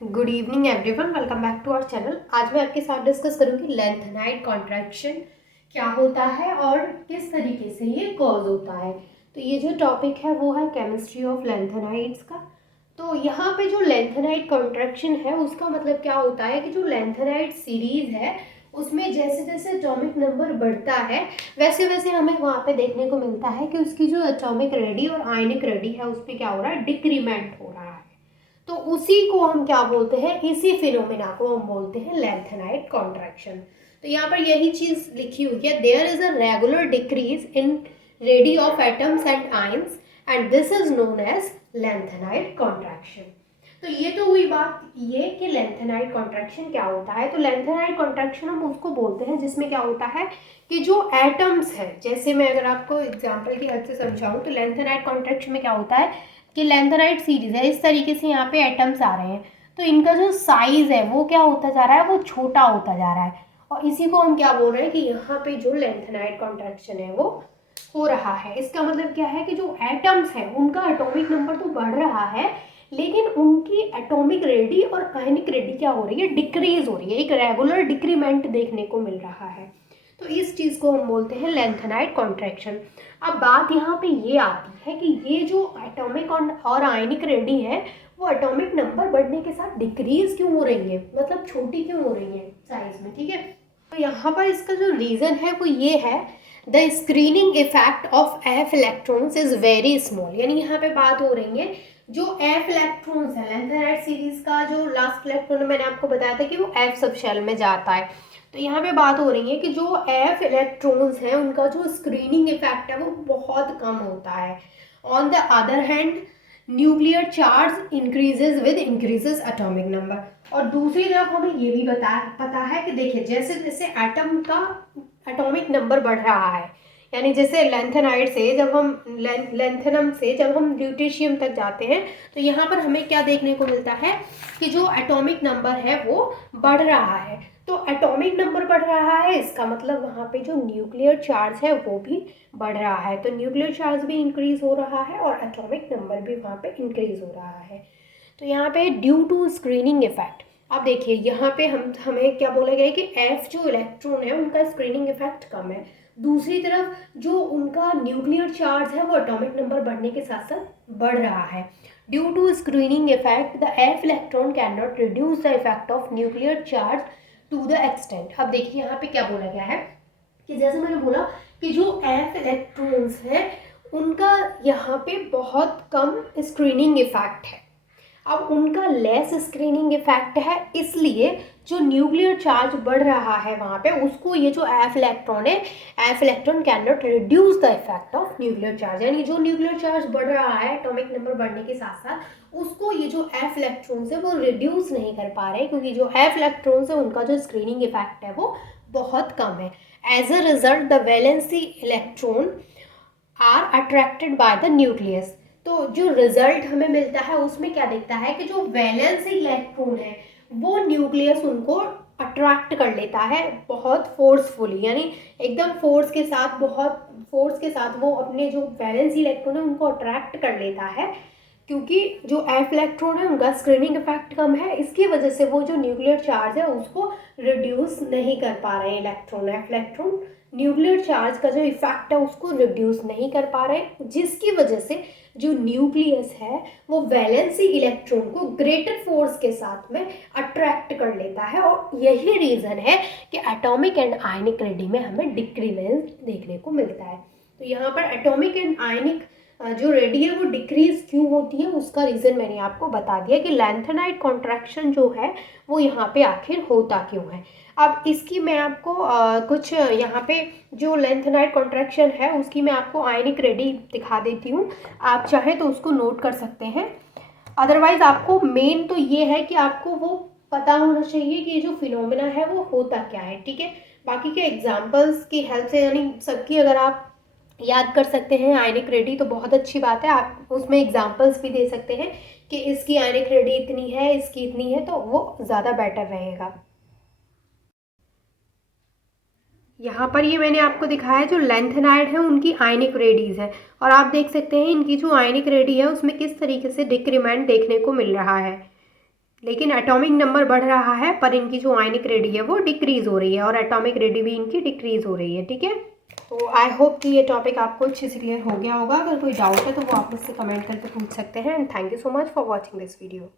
Good evening everyone, welcome back to our channel. आज मैं आपके साथ डिस्कस करूंगी लेंथेनाइड कॉन्ट्रैक्शन क्या होता है और किस तरीके से ये कॉज होता है। तो ये जो टॉपिक है वो है केमिस्ट्री ऑफ लेंथेनाइड्स का। तो यहाँ पे जो लेंथेनाइड कॉन्ट्रैक्शन है उसका मतलब क्या होता है कि जो लेंथेनाइड सीरीज है उसमें जैसे जैसे एटॉमिक नंबर बढ़ता है वैसे वैसे हमें वहाँ पे देखने को मिलता है कि उसकी जो एटॉमिक रेडी और आयनिक रेडी है उस पर क्या हो रहा है, डिक्रीमेंट हो रहा है। तो उसी को हम क्या बोलते हैं, इसी फिनोमेना को हम बोलते हैं लेंथेनाइड कॉन्ट्रैक्शन। तो यहाँ पर यही चीज लिखी हुई है, there is a regular decrease in radii of atoms and ions and this is known as lanthanide contraction. तो ये तो हुई बात ये कि लेंथेनाइड कॉन्ट्रैक्शन क्या होता है। तो लेंथेनाइड कॉन्ट्रैक्शन हम उसको बोलते हैं जिसमें क्या होता है कि जो एटम्स है, जैसे मैं अगर आपको एग्जांपल की हद से समझाऊं तो लेंथेनाइड कॉन्ट्रैक्शन में क्या होता है कि लेंथेनाइड सीरीज है, इस तरीके से यहाँ पे एटम्स आ रहे हैं तो इनका जो साइज है वो क्या होता जा रहा है, वो छोटा होता जा रहा है। और इसी को हम क्या बोल रहे हैं कि यहाँ पे जो लेंथेनाइड कॉन्ट्रैक्शन है वो हो रहा है। इसका मतलब क्या है कि जो एटम्स हैं उनका एटॉमिक नंबर तो बढ़ रहा है लेकिन उनकी एटॉमिक रेडी और आयनिक रेडी क्या हो रही है, डिक्रीज हो रही है, एक रेगुलर डिक्रीमेंट देखने को मिल रहा है। तो इस चीज़ को हम बोलते हैं लेंथेनाइड कॉन्ट्रैक्शन। अब बात यहाँ पे ये आती है कि ये जो एटॉमिक और आयनिक रेडी है वो एटॉमिक नंबर बढ़ने के साथ डिक्रीज क्यों हो रही है, मतलब छोटी क्यों हो रही है साइज में, ठीक है। तो यहाँ पर इसका जो रीज़न है वो ये है, the screening effect of F electrons is very small. यानी यहाँ पे बात हो रही है जो एफ इलेक्ट्रॉन्स है, लेंथेनाइड सीरीज का जो लास्ट इलेक्ट्रॉन मैंने आपको बताया था कि वो एफ सब शेल में जाता है। तो यहाँ पे बात हो रही है कि जो एफ इलेक्ट्रॉन्स हैं उनका जो स्क्रीनिंग इफेक्ट है वो बहुत कम होता है। On the other hand nuclear charge increases with increases atomic number. और दूसरी तरफ हमें ये भी पता है कि देखिए जैसे जैसे एटम का एटॉमिक नंबर बढ़ रहा है, यानी जैसे लेंथेनाइड से जब हम लेंथेनम से जब हम ल्यूटेशियम तक जाते हैं तो यहाँ पर हमें क्या देखने को मिलता है कि जो एटॉमिक नंबर है वो बढ़ रहा है। तो एटॉमिक नंबर बढ़ रहा है इसका मतलब वहाँ पे जो न्यूक्लियर चार्ज है वो भी बढ़ रहा है। तो न्यूक्लियर चार्ज भी इंक्रीज हो रहा है और एटॉमिक नंबर भी वहाँ पे इंक्रीज हो रहा है। तो यहाँ पे ड्यू टू स्क्रीनिंग इफेक्ट, अब देखिए यहाँ पे हमें क्या बोला गया है कि एफ जो इलेक्ट्रॉन है उनका स्क्रीनिंग इफेक्ट कम है, दूसरी तरफ जो उनका न्यूक्लियर चार्ज है वो एटॉमिक नंबर बढ़ने के साथ साथ बढ़ रहा है। Due to screening effect the f electron can not reduce the effect of nuclear charge to the extent. अब देखिए यहाँ पे क्या बोला गया है कि जैसे मैंने बोला कि जो एफ इलेक्ट्रॉन्स हैं उनका यहाँ पे बहुत कम स्क्रीनिंग इफेक्ट है। अब उनका लेस स्क्रीनिंग इफेक्ट है इसलिए जो न्यूक्लियर चार्ज बढ़ रहा है वहाँ पे उसको ये जो एफ इलेक्ट्रॉन है, F electron can not reduce the effect of nuclear charge. यानी जो न्यूक्लियर चार्ज बढ़ रहा है एटॉमिक नंबर बढ़ने के साथ साथ उसको ये जो एफ इलेक्ट्रॉन्स है वो रिड्यूस नहीं कर पा रहे क्योंकि जो एफ इलेक्ट्रॉन्स है उनका जो स्क्रीनिंग इफेक्ट है वो बहुत कम है। As a result the valency electron are attracted by the nucleus. तो जो रिजल्ट हमें मिलता है उसमें क्या दिखता है कि जो वैलेंस इलेक्ट्रॉन है वो न्यूक्लियस उनको अट्रैक्ट कर लेता है बहुत फोर्सफुली, यानी एकदम फोर्स के साथ, बहुत फोर्स के साथ वो अपने जो वैलेंस इलेक्ट्रॉन है उनको अट्रैक्ट कर लेता है क्योंकि जो एफ इलेक्ट्रॉन है उनका स्क्रीनिंग इफेक्ट कम है, इसकी वजह से वो जो न्यूक्लियर चार्ज है उसको रिड्यूस नहीं कर पा रहे हैं electron, F electron nuclear charge का जो इफेक्ट है उसको रिड्यूस नहीं कर पा रहे, जिसकी वजह से जो न्यूक्लियस है वो वैलेंसी इलेक्ट्रॉन को ग्रेटर फोर्स के साथ में अट्रैक्ट कर लेता है। और यही रीज़न है कि एटॉमिक एंड आयनिक रेडी में हमें डिक्रीमेंस देखने को मिलता है। तो यहाँ पर एटॉमिक एंड आयनिक जो रेडी है वो डिक्रीज क्यों होती है उसका रीज़न मैंने आपको बता दिया कि लेंथेनाइड कॉन्ट्रैक्शन जो है वो यहाँ पे आखिर होता क्यों है। अब इसकी मैं आपको कुछ यहाँ पे जो लेंथेनाइड कॉन्ट्रैक्शन है उसकी मैं आपको आयनिक रेडी दिखा देती हूँ, आप चाहे तो उसको नोट कर सकते हैं। अदरवाइज आपको मेन तो ये है कि आपको वो पता होना चाहिए कि ये जो फिनोमेना है वो होता क्या है, ठीक है। बाकी के एग्जाम्पल्स की हेल्प से यानी सबकी अगर आप याद कर सकते हैं आयनिक रेडी तो बहुत अच्छी बात है, आप उसमें एग्जाम्पल्स भी दे सकते हैं कि इसकी आयनिक रेडी इतनी है, इसकी इतनी है, तो वो ज़्यादा बेटर रहेगा। यहाँ पर ये मैंने आपको दिखाया जो लेंथेनाइड है उनकी आयनिक रेडीज है और आप देख सकते हैं इनकी जो आयनिक रेडी है उसमें किस तरीके से डिक्रीमेंट देखने को मिल रहा है। लेकिन एटॉमिक नंबर बढ़ रहा है पर इनकी जो आयनिक रेडी है वो डिक्रीज़ हो रही है और एटॉमिक रेडी भी इनकी डिक्रीज़ हो रही है। ठीक है, तो आई होप कि ये टॉपिक आपको अच्छे से क्लियर हो गया होगा। अगर कोई डाउट है तो वो आप मुझसे कमेंट करके पूछ सकते हैं। And thank you so much for watching this video.